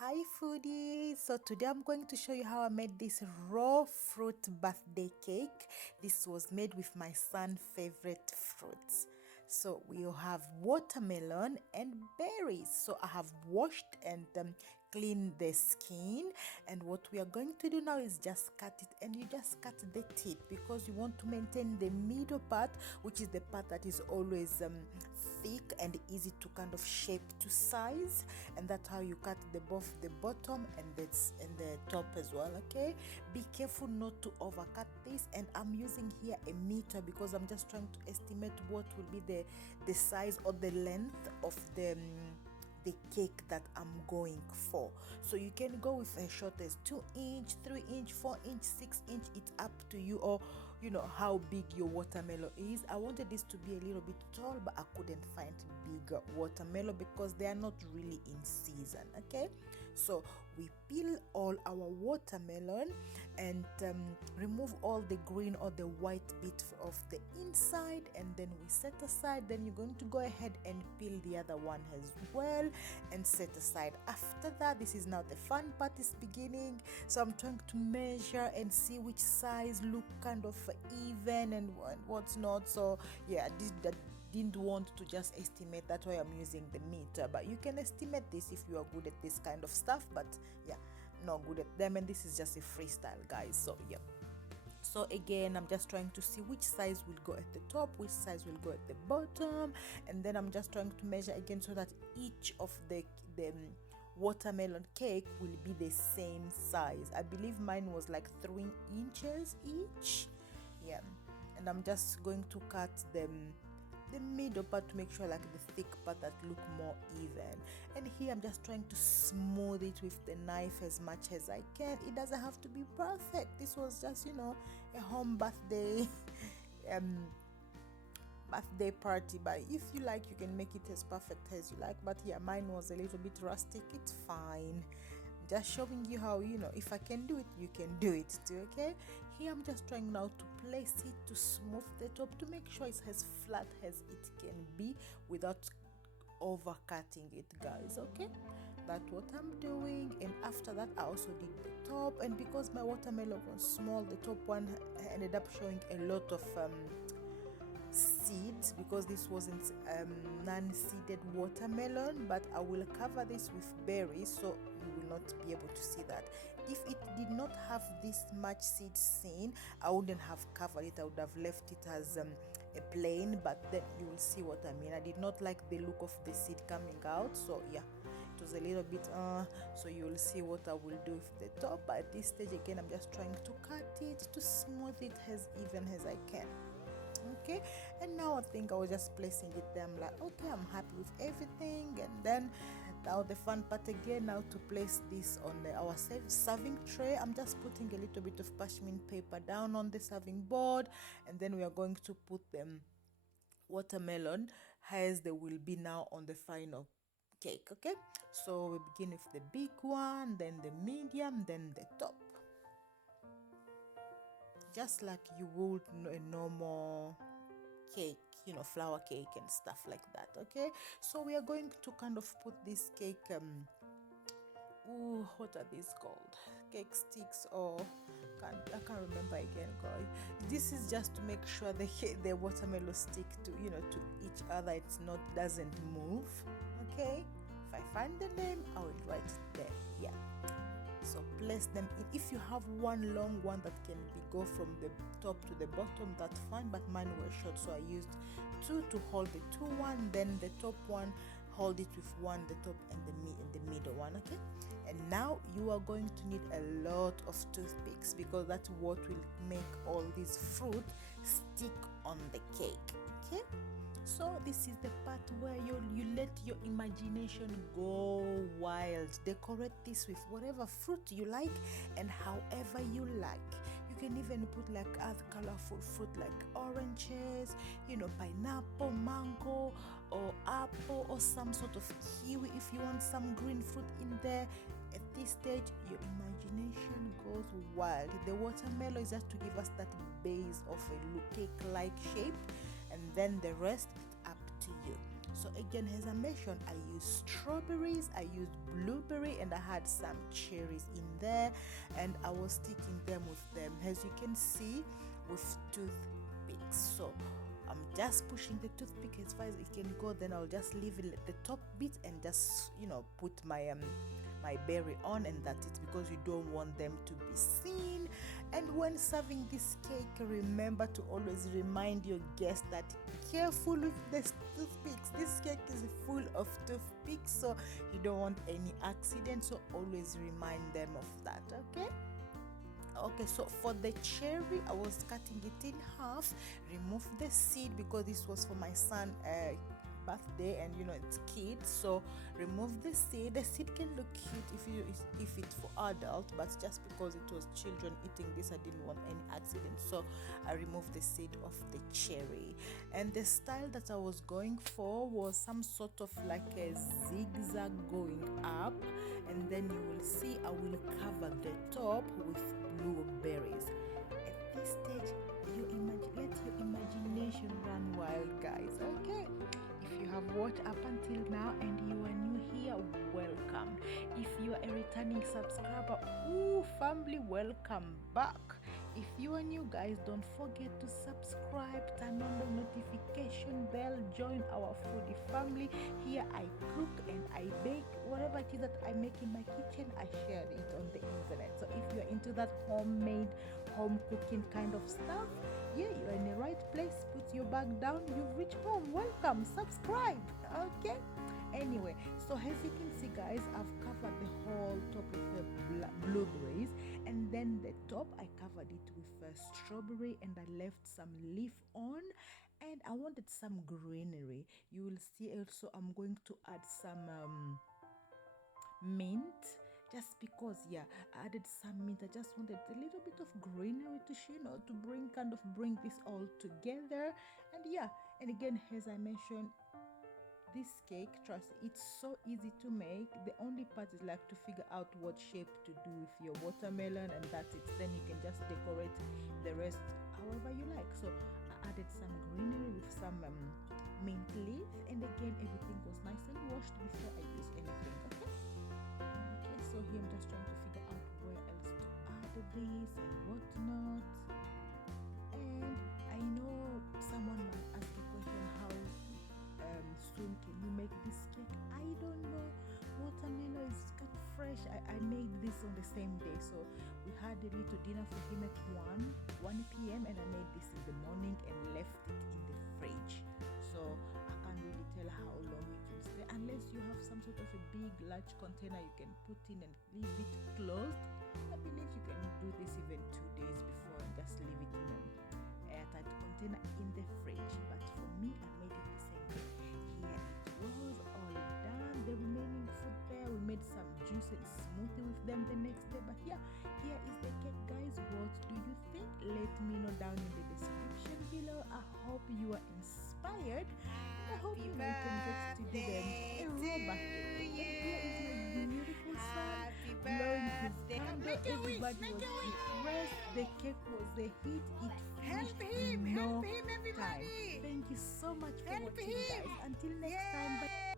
Hi foodies! So today I'm going to show you how I made this raw fruit birthday cake. This was made with my son's favorite fruits. So we'll have watermelon and berries. So I have washed and cleaned the skin, and what we are going to do now is just cut it, and you just cut the tip because you want to maintain the middle part, which is the part that is always thick and easy to kind of shape to size, and that's how you cut both the bottom and the top as well. Okay, be careful not to overcut this, and I'm using here a meter because I'm just trying to estimate what will be the size or the length of the cake that I'm going for. So you can go with as short as 2-inch, 3-inch, 4-inch, 6-inch. It's up to you, or you know how big your watermelon is. I wanted this to be a little bit tall, but I couldn't find bigger watermelon because they are not really in season. Okay, so we peel all our watermelon and remove all the green or the white bit of the inside, and then we set aside. Then you're going to go ahead and peel the other one as well and set aside. After that, this is now the fun part is beginning. So I'm trying to measure and see which size look kind of even and what's not. So yeah, I didn't want to just estimate. That's why I'm using the meter, but you can estimate this if you are good at this kind of stuff, but yeah, not good at them, and this is just a freestyle, guys. So yeah, so again, I'm just trying to see which size will go at the top, which size will go at the bottom, and then I'm just trying to measure again so that each of the watermelon cake will be the same size. I believe mine was like 3 inches each. Yeah, and I'm just going to cut them the middle part to make sure like the thick part that look more even, and here I'm just trying to smooth it with the knife as much as I can. It doesn't have to be perfect. This was just, you know, a home birthday birthday party, but if you like you can make it as perfect as you like, but yeah, mine was a little bit rustic. It's fine, just showing you how, you know, if I can do it, you can do it too. Okay, here I'm just trying now to place it to smooth the top to make sure it's as flat as it can be without overcutting it, guys. Okay, that's what I'm doing. And after that, I also did the top, and because my watermelon was small, the top one ended up showing a lot of seeds because this wasn't non-seeded watermelon, but I will cover this with berries so you will not be able to see that. If it did not have this much seed seen, I wouldn't have covered it. I would have left it as a plain, but then you will see what I mean. I did not like the look of the seed coming out, so yeah, it was a little bit so you will see what I will do with the top. But at this stage again, I'm just trying to cut it to smooth it as even as I can. Okay, and now I think I was just placing it there. I'm like, okay, I'm happy with everything. And then now the fun part again, now to place this on our serving tray. I'm just putting a little bit of parchment paper down on the serving board, and then we are going to put them watermelon as they will be now on the final cake. Okay, so we begin with the big one, then the medium, then the top, just like you would a normal cake, you know, flour cake and stuff like that. Okay, so we are going to kind of put this cake what are these called, cake sticks, or I can't remember again, guys. This is just to make sure the watermelon stick to, you know, to each other. It's not, doesn't move. Okay, if I find the name, I will write it there. Yeah, so place them in. If you have one long one that can go from the top to the bottom, that's fine, but mine were short, so I used 2 to hold the 2-1, then the top one hold it with 1, the top and the middle one. Okay, and now you are going to need a lot of toothpicks because that's what will make all this fruit stick on the cake. Okay, so this is the part where you let your imagination go wild. Decorate this with whatever fruit you like and however you like. You can even put like other colorful fruit like oranges, you know, pineapple, mango, or apple, or some sort of kiwi if you want some green fruit in there. At this stage, your imagination goes wild. The watermelon is just to give us that base of a cake-like shape, and then the rest is up to you. So again, as I mentioned, I used strawberries, I used blueberry, and I had some cherries in there, and I was sticking them with them, as you can see, with toothpicks. So I'm just pushing the toothpick as far as it can go, then I'll just leave it the top bit and just put my berry on, and that's it, because you don't want them to be seen. And when serving this cake, remember to always remind your guests that careful with the toothpicks. This cake is full of toothpicks, so you don't want any accident, so always remind them of that. Okay, so for the cherry, I was cutting it in half. Remove the seed because this was for my son birthday, and it's kids, so remove the seed. The seed can look cute if it's for adult, but just because it was children eating this, I didn't want any accident, so I removed the seed of the cherry. And the style that I was going for was some sort of like a zigzag going up, and then you will see I will cover the top with blueberries. At this stage, let your imagination run wild, guys. Okay, if you have watched up until now and you are new here, welcome. If you are a returning subscriber, family, welcome back. If you are new, guys, don't forget to subscribe, turn on the notification bell, join our foodie family. Here I cook and I bake. Whatever it is that I make in my kitchen, I share it on the internet. So if you're into that homemade, home cooking kind of stuff, yeah, you're in the right place. Put your bag down, you've reached home. Welcome, subscribe. Okay, anyway, so as you can see, guys, I've covered the whole top with the blueberries, and then the top I covered it with strawberry, and I left some leaf on, and I wanted some greenery. You will see also I'm going to add some mint, just because I added some mint. I just wanted a little bit of greenery to to bring this all together. And and again, as I mentioned, this cake, trust, it's so easy to make. The only part is like to figure out what shape to do with your watermelon, and that's it. Then you can just decorate the rest however you like. So I added some greenery with some mint leaf, and again, everything was nice and washed before I used anything. Okay, so here I'm just trying to figure out where else to add this and whatnot. And I know someone might ask the question, how soon can you make this cake? I don't know. Watermelon is cut fresh. I made this on the same day, so we had a little dinner for him at 1 p.m. and I made this in the morning and left it in the fridge. So I can't really tell how long it will stay, unless you have some sort of a big large container you can put in and leave it closed. I believe you can do this even 2 days before and just leave it in an airtight container in the fridge. But for me, I made it the same day. Here it was all done. The remaining food there, we made some juice and smoothie with them the next day. But here is the cake, guys. What do you think? Let me know down in the description below. I hope you are inspired. I hope you can get to do them a raw birthday. And here is my beautiful son blowing his candle. Everybody was impressed. The cake was a hit. It finished in no time. Thank you so much for watching, guys. Until next time. Bye.